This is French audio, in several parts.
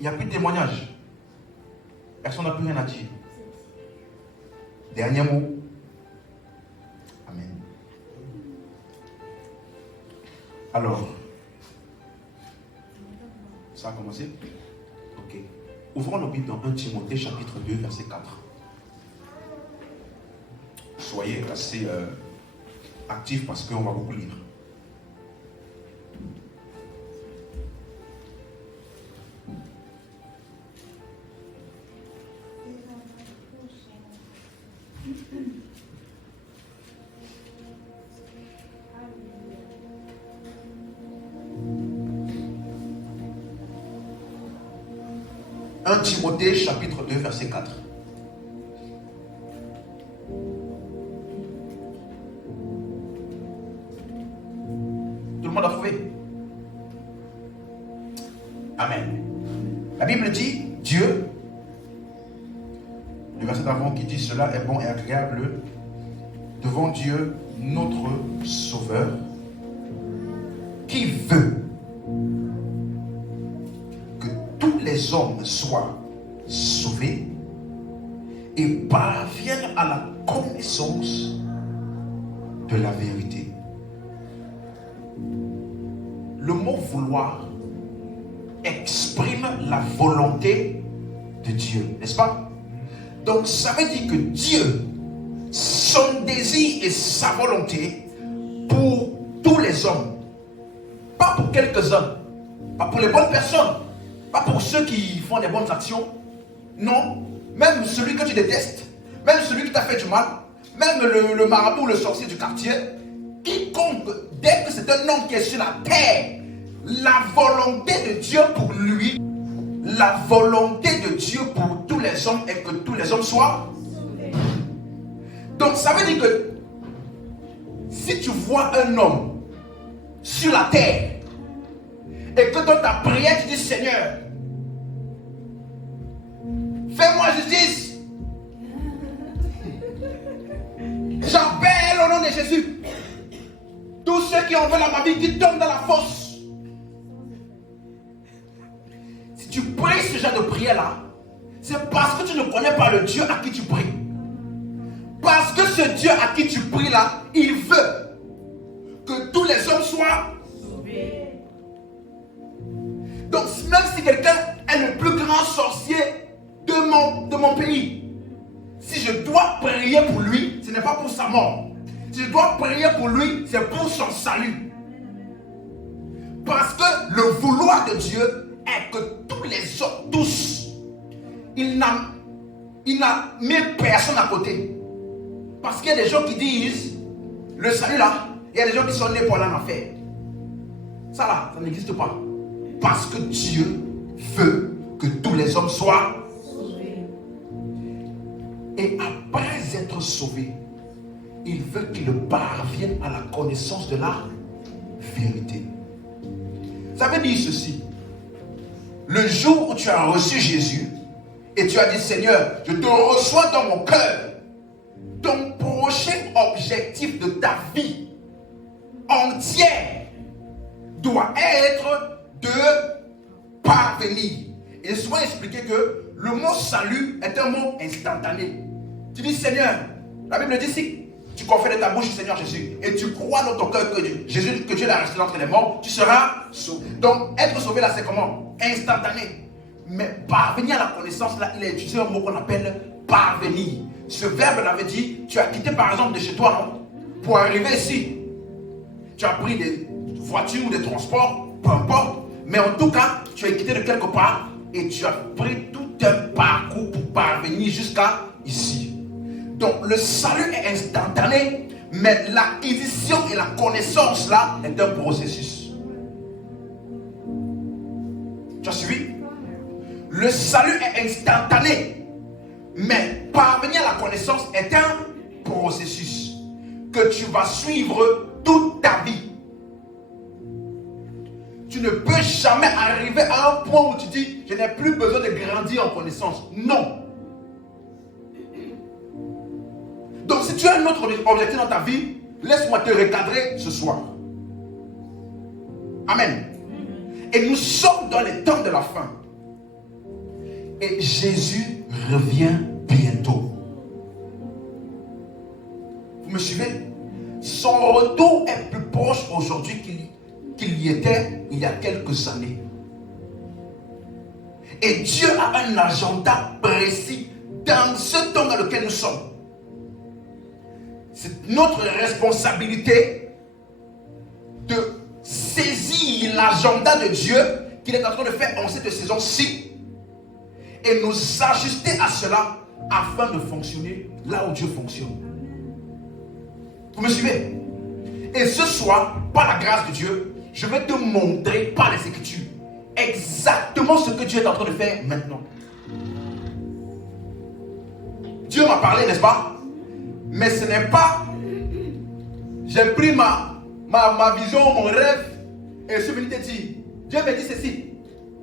Il n'y a plus de témoignage. Personne n'a plus rien à dire. Dernier mot. Amen. Alors, ça a commencé? Ok. Ouvrons nos Bibles dans 1 Timothée chapitre 2 verset 4. Soyez assez actifs parce qu'on va beaucoup lire. Timothée chapitre 2 verset 4. Tout le monde a trouvé? Amen. La Bible dit Dieu, le verset d'avant qui dit cela est bon et agréable devant Dieu notre Sauveur, qui veut que tous les hommes soient sauvés et parviennent à la connaissance de la vérité. Le mot vouloir exprime la volonté de Dieu, n'est-ce pas? Donc ça veut dire que Dieu, son désir et sa volonté pour tous les hommes, pas pour quelques-uns, pas pour les bonnes personnes, pas pour ceux qui font des bonnes actions. Non, même celui que tu détestes, même celui qui t'a fait du mal, même le marabout, le sorcier du quartier, quiconque, dès que c'est un homme qui est sur la terre, la volonté de Dieu pour lui, la volonté de Dieu pour tous les hommes est que tous les hommes soient. Donc ça veut dire que si tu vois un homme sur la terre et que dans ta prière tu dis Seigneur, fais-moi justice. J'appelle au nom de Jésus tous ceux qui en veulent à ma vie, qui tombent dans la fosse. Si tu pries ce genre de prière-là, c'est parce que tu ne connais pas le Dieu à qui tu pries. Parce que ce Dieu à qui tu pries là, il veut que tous les hommes soient sauvés. Donc même si quelqu'un est le plus grand sorcier de mon pays, si je dois prier pour lui, ce n'est pas pour sa mort. Si je dois prier pour lui, c'est pour son salut. Parce que le vouloir de Dieu est que tous les hommes, tous, il n'a mis personne à côté. Parce qu'il y a des gens qui disent, le salut là, il y a des gens qui sont nés pour aller en enfer. Ça là, ça n'existe pas. Parce que Dieu veut que tous les hommes soient sauvés. Et après être sauvés, il veut qu'ils parviennent à la connaissance de la vérité. Ça veut dire ceci. Le jour où tu as reçu Jésus et tu as dit Seigneur, je te reçois dans mon cœur, ton prochain objectif de ta vie entière doit être de parvenir. Et souvent expliqué que le mot salut est un mot instantané. Tu dis Seigneur, la Bible dit si tu confères de ta bouche Seigneur Jésus et tu crois dans ton cœur que Jésus, que Dieu l'a resté entre les morts, tu seras sauvé. Donc être sauvé là c'est comment? Instantané. Mais parvenir à la connaissance là, il a utilisé un mot qu'on appelle parvenir. Ce verbe là veut dire tu as quitté par exemple de chez toi non? Pour arriver ici. Tu as pris des voitures ou des transports, peu importe. Mais en tout cas, tu as quitté de quelque part et tu as pris tout un parcours pour parvenir jusqu'à ici. Donc le salut est instantané, mais l'acquisition et la connaissance là est un processus. Tu as suivi? Le salut est instantané, mais parvenir à la connaissance est un processus que tu vas suivre toute ta vie. Tu ne peux jamais arriver à un point où tu dis je n'ai plus besoin de grandir en connaissance. Non. Donc si tu as un autre objectif dans ta vie, laisse-moi te recadrer ce soir. Amen. Et nous sommes dans les temps de la fin. Et Jésus revient bientôt. Vous me suivez? Son retour est plus proche aujourd'hui qu'il y était il y a quelques années. Et Dieu a un agenda précis dans ce temps dans lequel nous sommes. C'est notre responsabilité de saisir l'agenda de Dieu qu'il est en train de faire en cette saison-ci et nous ajuster à cela afin de fonctionner là où Dieu fonctionne. Vous me suivez? Et ce soir, par la grâce de Dieu, je vais te montrer par les Écritures exactement ce que Dieu est en train de faire maintenant. Dieu m'a parlé, n'est-ce pas? Mais ce n'est pas... J'ai pris ma vision, mon rêve, et je suis venu te dire, Dieu m'a dit ceci.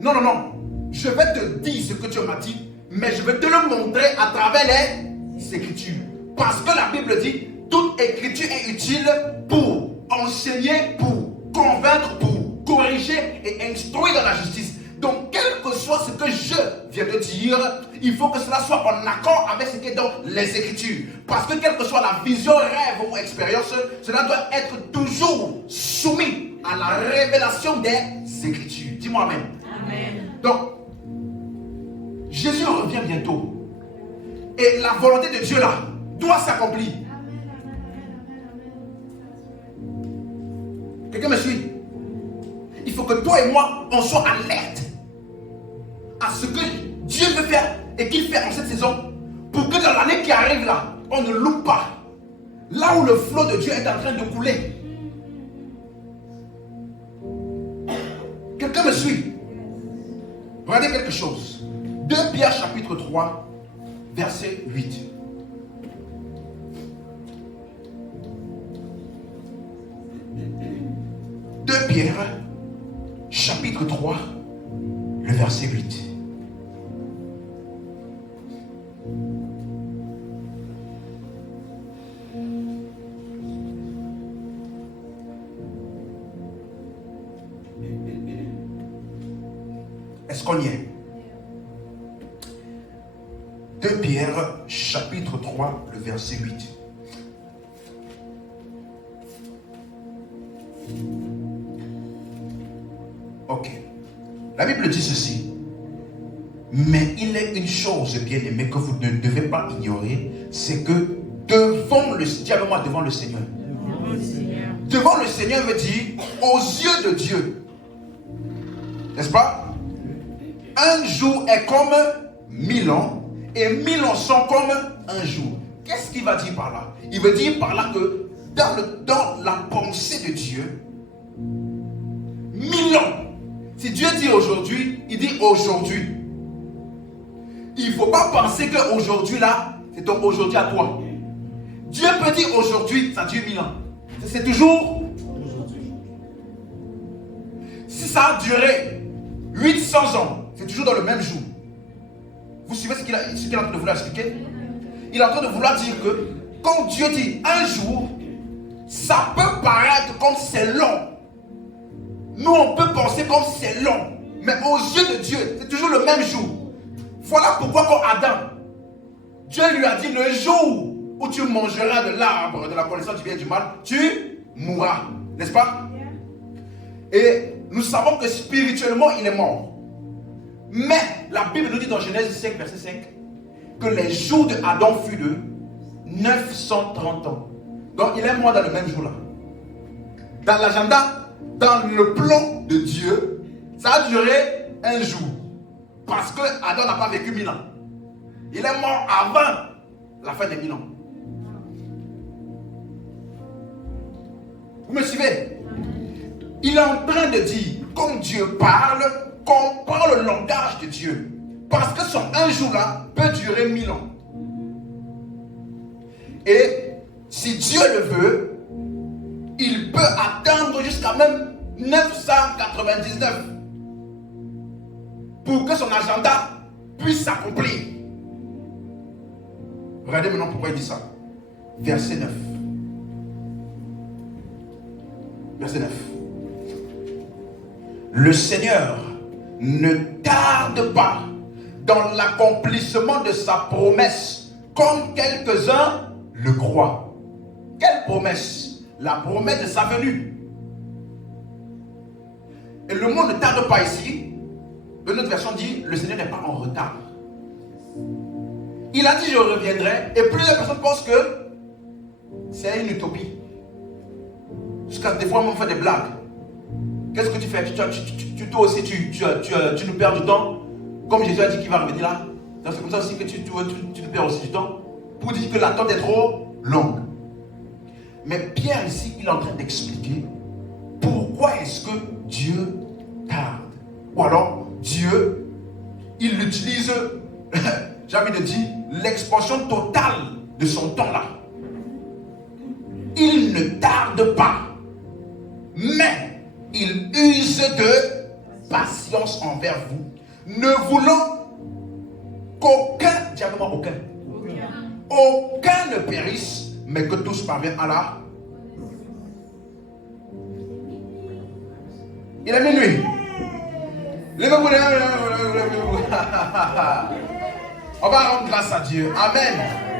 Non, non, non. Je vais te dire ce que Dieu m'a dit, mais je vais te le montrer à travers les Écritures. Parce que la Bible dit, toute Écriture est utile pour enseigner, pour convaincre, pour corriger et instruire dans la justice. Donc, quel que soit ce que je viens de dire, il faut que cela soit en accord avec ce qui est dans les Écritures. Parce que quelle que soit la vision, rêve ou expérience, cela doit être toujours soumis à la révélation des Écritures. Dis-moi Amen. Amen. Donc, Jésus revient bientôt. Et la volonté de Dieu là doit s'accomplir. Quelqu'un me suit? Il faut que toi et moi, on soit alerte à ce que Dieu veut faire et qu'il fait en cette saison pour que dans l'année qui arrive là, on ne loupe pas. Là où le flot de Dieu est en train de couler. Quelqu'un me suit? Regardez quelque chose. 2 Pierre chapitre 3, verset 8. Pierre, chapitre 3, le verset 8. Est-ce qu'on y est? 2 Pierre, chapitre 3, le verset 8. Ok. La Bible dit ceci. Mais il est une chose, bien aimée, que vous ne devez pas ignorer, c'est que devant le Seigneur, devant le Seigneur. Devant le Seigneur veut dire aux yeux de Dieu. N'est-ce pas? Un jour est comme 1000 ans et 1000 ans sont comme un jour. Qu'est-ce qu'il va dire par là? Il veut dire par là que dans la pensée de Dieu, 1000 ans. Si Dieu dit aujourd'hui, il dit aujourd'hui. Il ne faut pas penser qu'aujourd'hui là, c'est ton aujourd'hui à toi. Dieu peut dire aujourd'hui, ça dure 1000 ans. C'est toujours aujourd'hui. Si ça a duré 800 ans, c'est toujours dans le même jour. Vous suivez ce qu'il est en train de vouloir expliquer? Il est en train de vouloir dire que quand Dieu dit un jour, ça peut paraître comme c'est long. Nous, on peut penser comme c'est long. Mais aux yeux de Dieu, c'est toujours le même jour. Voilà pourquoi quand Adam, Dieu lui a dit, le jour où tu mangeras de l'arbre de la connaissance du bien et du mal, tu mourras. N'est-ce pas? Et nous savons que spirituellement, il est mort. Mais la Bible nous dit dans Genèse 5, verset 5, que les jours de Adam furent de 930 ans. Donc il est mort dans le même jour là. Dans l'agenda, dans le plan de Dieu, ça a duré un jour. Parce que Adam n'a pas vécu 1000 ans. Il est mort avant la fin des 1000 ans. Vous me suivez? Il est en train de dire, comme Dieu parle, qu'on prend le langage de Dieu. Parce que son un jour là peut durer 1000 ans. Et si Dieu le veut, il peut atteindre jusqu'à même 999 pour que son agenda puisse s'accomplir. Regardez maintenant pourquoi il dit ça. Verset 9. Verset 9. Le Seigneur ne tarde pas dans l'accomplissement de sa promesse, comme quelques-uns le croient. Quelle promesse? La promesse de sa venue. Et le mot ne tarde pas ici. Une autre version dit, le Seigneur n'est pas en retard. Il a dit, je reviendrai. Et plusieurs personnes pensent que c'est une utopie. Jusqu'à des fois, on fait des blagues. Qu'est-ce que tu fais? Toi aussi, tu nous perds du temps. Comme Jésus a dit qu'il va revenir là. Donc c'est comme ça aussi que tu nous perds aussi du temps. Pour dire que l'attente est trop longue. Mais Pierre ici, il est en train d'expliquer pourquoi est-ce que Dieu tarde. Ou alors, Dieu, il utilise, j'ai envie de dire, l'expansion totale de son temps là. Il ne tarde pas, mais il use de patience envers vous, ne voulant qu'aucun, diablement aucun ne périsse, mais que tous parviennent à la. Il est minuit. Levez-vous. On va rendre grâce à Dieu. Amen.